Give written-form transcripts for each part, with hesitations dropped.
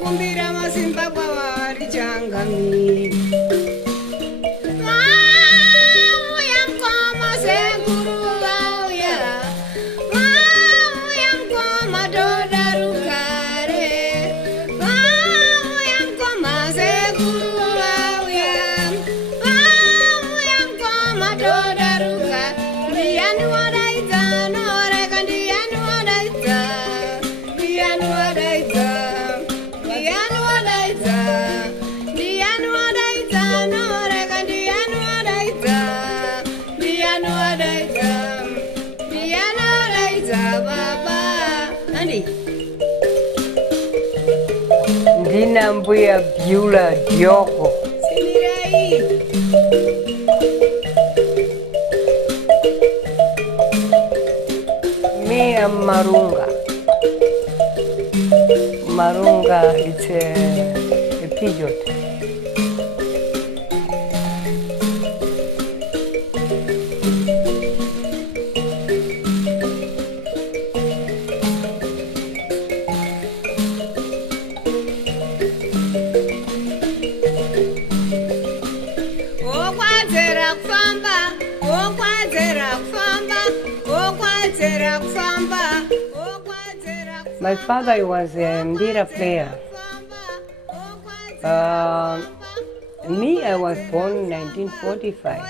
ndinokumbira masimba kwavari changami. Vauya mkoma sekuru vauya, vauya mkoma dhodha rugare, vauya mkoma sekuru vauya, vauya mkoma dhodha rugare. Ndiani wadaidza noreka, ndiani wadaidza, ndiani wadaidza, ndiani wadaidza, ndiani wadaidza noreka, ndiani wadaidza, ndiani wadaidza, ndiani wadaidza baba. Andi Ndina Ambuya Beauler Dyoko. Simirai. Me, I'm Marunga. Marunga, it's a pidgeot. Okwadzera kufamba, okwadzera kufamba, okwadzera kufamba, okwadzera kufamba. My father was a Mbira player. Me, I was born in 1945.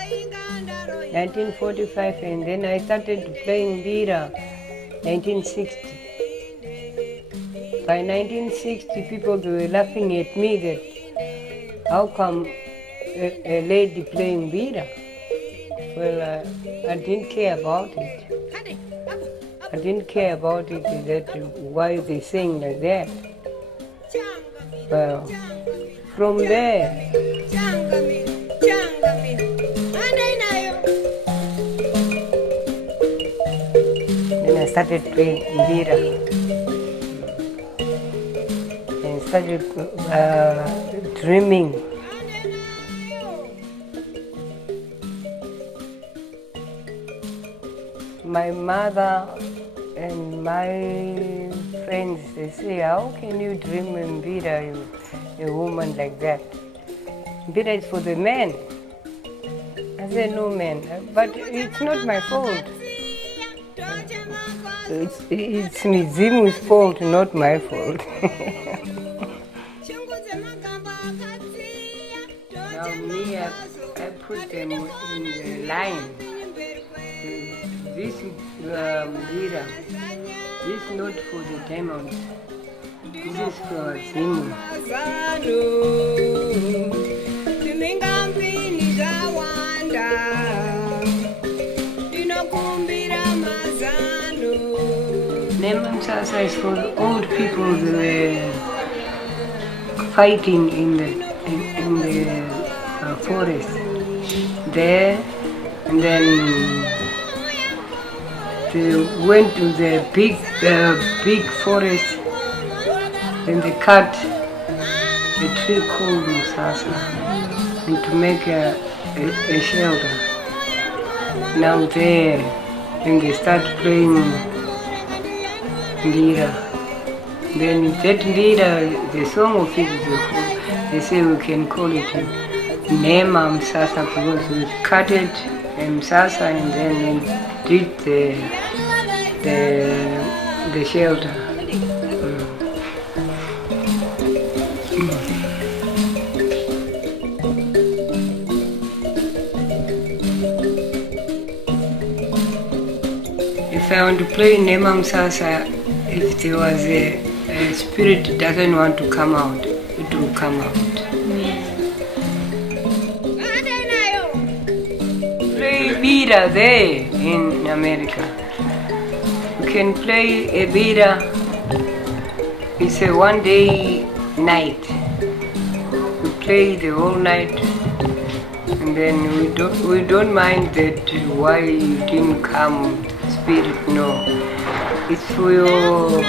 1945, and then I started playing Mbira 1960. By 1960, people were laughing at me that how come a lady playing Mbira? Well, I didn't care about it. I didn't care about it, that why they sing like that. Well, from there, then I started playing Mbira and started dreaming. My mother and my friends, they say, how can you dream Mbira, a woman like that? Mbira is for the men. I said, no man, but it's not my fault. It's Mudzimu's fault, not my fault. Now me, I put them in the line. This Mbira, this is not for the demons. This is for Mudzimu. Nemamsasa is for old people who were fighting in the forest there, and then they went to the big forest, and they cut a tree called Musasa and to make a shelter. Now there, and they start playing Mbira. Then that Mbira, the song of it, they say we can call it Nema Msasa because we cut it Msasa and then we did the shelter. If I want to play Nema Msasa, if there was a spirit that doesn't want to come out, it will come out. Play Mbira there in America. You can play a Mbira. It's a one-day night. We play the whole night, and then we don't mind that why you didn't come, spirit. No, it's for your.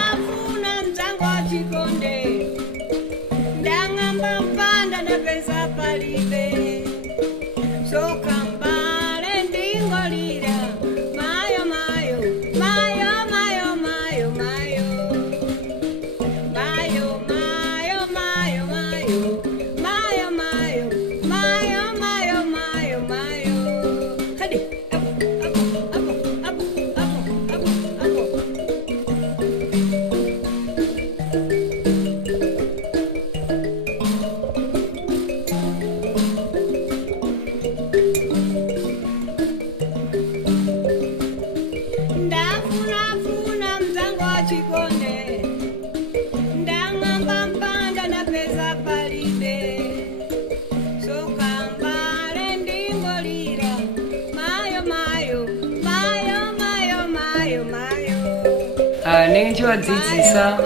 ndinenge chivadzidzisa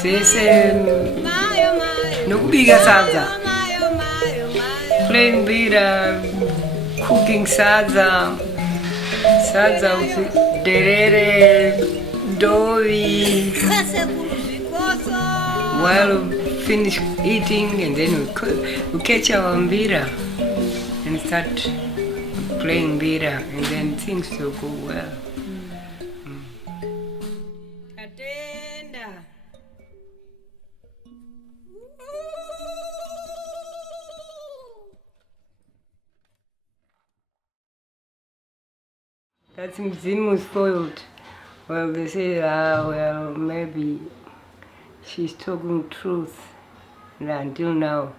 zvese nokubika sadza, playing mbira, cooking sadza, derere, dovi. While we finish eating, and then we catch our mbira and start playing mbira, and then things will go well. That's Mudzimu's fault. Well, they say, well, maybe she's talking truth until now.